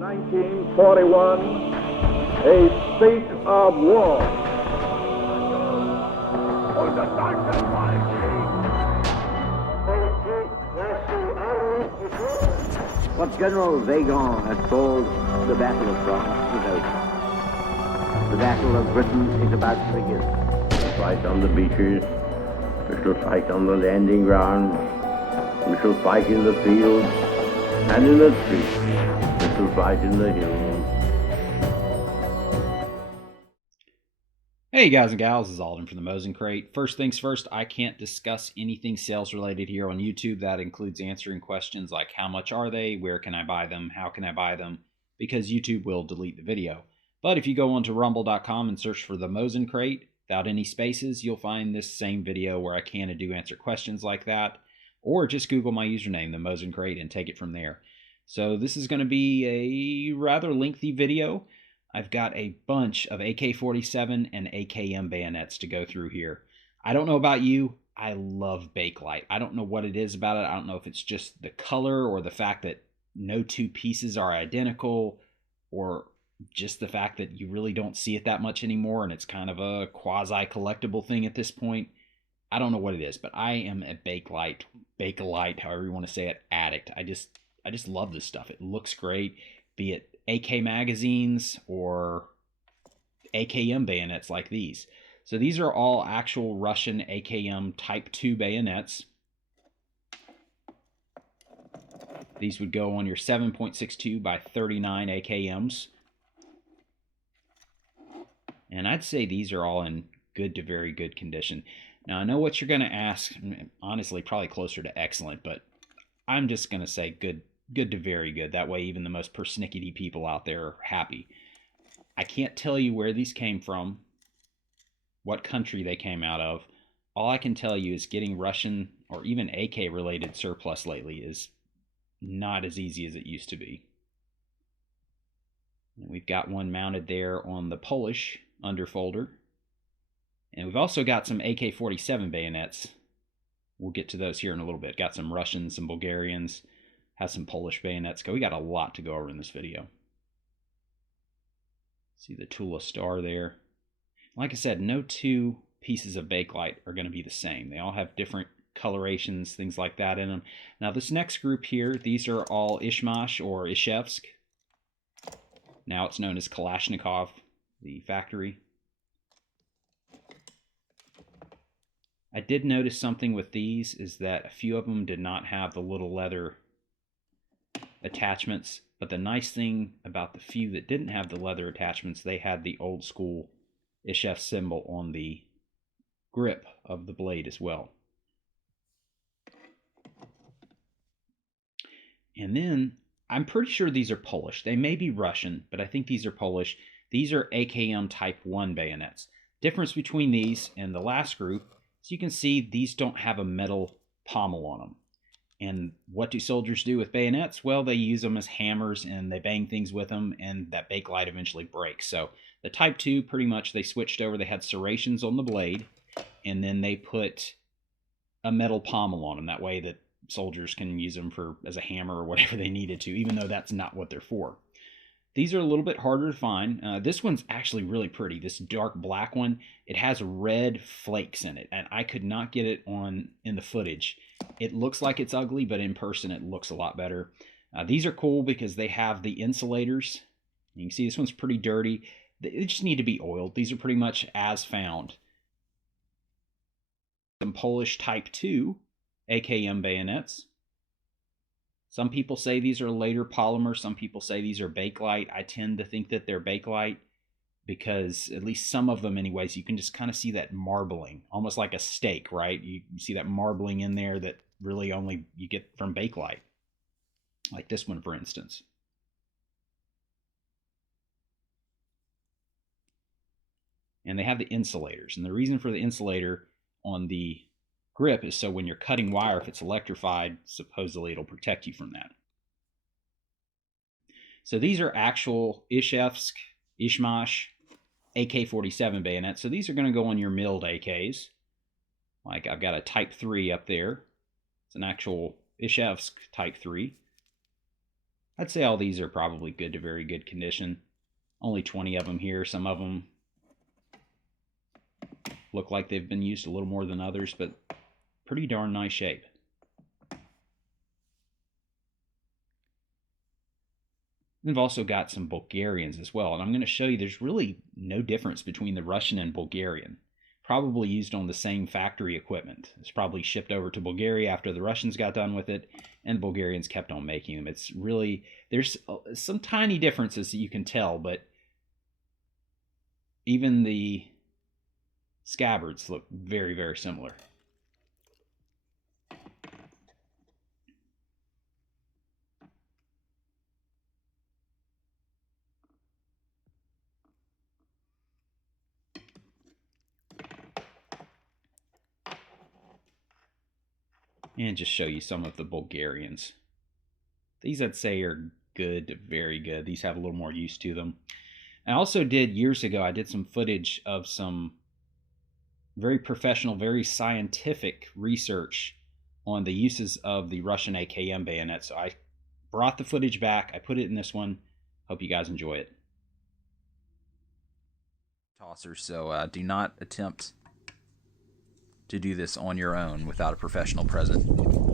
1941, a state of war. What General Vagon has called the Battle of France is over. The Battle of Britain is about to begin. We shall fight on the beaches, we shall fight on the landing grounds, we shall fight in the fields and in the streets, we shall fight in the hills. Hey guys and gals, this is Alden from the Mosin Crate. First things first, I can't discuss anything sales related here on YouTube. That includes answering questions like how much are they, where can I buy them, how can I buy them, because YouTube will delete the video. But if you go onto rumble.com and search for the Mosin Crate without any spaces, you'll find this same video where I can and do answer questions like that. Or just Google my username, the Mosin Crate, and take it from there. So this is going to be a rather lengthy video. I've got a bunch of AK47 and AKM Bayonets to go through here. I don't know about you, I love Bakelite. I don't know what it is about it. I don't know if it's just the color or the fact that no two pieces are identical, or just the fact that you really don't see it that much anymore and it's kind of a quasi-collectible thing at this point. I don't know what it is, but I am a Bakelite, however you want to say it, addict. I just love this stuff. It looks great, be it AK magazines or AKM bayonets like these. So these are all actual Russian AKM Type 2 bayonets. These would go on your 7.62 by 39 AKMs. And I'd say these are all in good to very good condition. Now I know what you're going to ask, honestly probably closer to excellent, but I'm just going to say good to very good. That way even the most persnickety people out there are happy. I can't tell you where these came from, what country they came out of. All I can tell you is getting Russian or even AK related surplus lately is not as easy as it used to be. We've got one mounted there on the Polish underfolder. And we've also got some AK47 bayonets. We'll get to those here in a little bit. Got some Russians, some Bulgarians, has some Polish bayonets. We got a lot to go over in this video. See the Tula star there. Like I said, no two pieces of Bakelite are going to be the same. They all have different colorations, things like that in them. Now this next group here, these are all Izhmash or Izhevsk. Now it's known as Kalashnikov, the factory. I did notice something with these is that a few of them did not have the little leather attachments, but the nice thing about the few that didn't have the leather attachments, they had the old school Izhevsk symbol on the grip of the blade as well. And then I'm pretty sure these are Polish. They may be Russian, but I think these are Polish. These are AKM Type 1 bayonets. Difference between these and the last group, so you can see these don't have a metal pommel on them. And what do soldiers do with bayonets? Well, they use them as hammers and they bang things with them, and that Bakelite eventually breaks. So the Type 2, pretty much they switched over. They had serrations on the blade, and then they put a metal pommel on them. That way that soldiers can use them for as a hammer or whatever they needed to, even though that's not what they're for. These are a little bit harder to find. This one's actually really pretty. This dark black one, it has red flakes in it, and I could not get it in the footage. It looks like it's ugly, but in person it looks a lot better. These are cool because they have the insulators. You can see this one's pretty dirty. They just need to be oiled. These are pretty much as found. Some Polish Type 2 AKM bayonets. Some people say these are later polymer. Some people say these are Bakelite. I tend to think that they're Bakelite because at least some of them anyways, you can just kind of see that marbling, almost like a steak, right? You see that marbling in there that really only you get from Bakelite. Like this one, for instance. And they have the insulators. And the reason for the insulator on the grip is so when you're cutting wire, if it's electrified, supposedly it'll protect you from that. So these are actual Izhevsk, Izhmash, AK47 bayonets. So these are going to go on your milled AKs. Like I've got a Type 3 up there. It's an actual Izhevsk Type 3. I'd say all these are probably good to very good condition. Only 20 of them here. Some of them look like they've been used a little more than others, but pretty darn nice shape. We've also got some Bulgarians as well, and I'm going to show you there's really no difference between the Russian and Bulgarian. Probably used on the same factory equipment. It's probably shipped over to Bulgaria after the Russians got done with it, and the Bulgarians kept on making them. It's really, there's some tiny differences that you can tell, but even the scabbards look very, very similar. And just show you some of the Bulgarians. These I'd say are good to very good. These have a little more use to them. I also did years ago, I did some footage of some very professional, very scientific research on the uses of the Russian AKM bayonet. So I brought the footage back. I put it in this one. Hope you guys enjoy it. Tosser, so do not attempt to do this on your own without a professional present.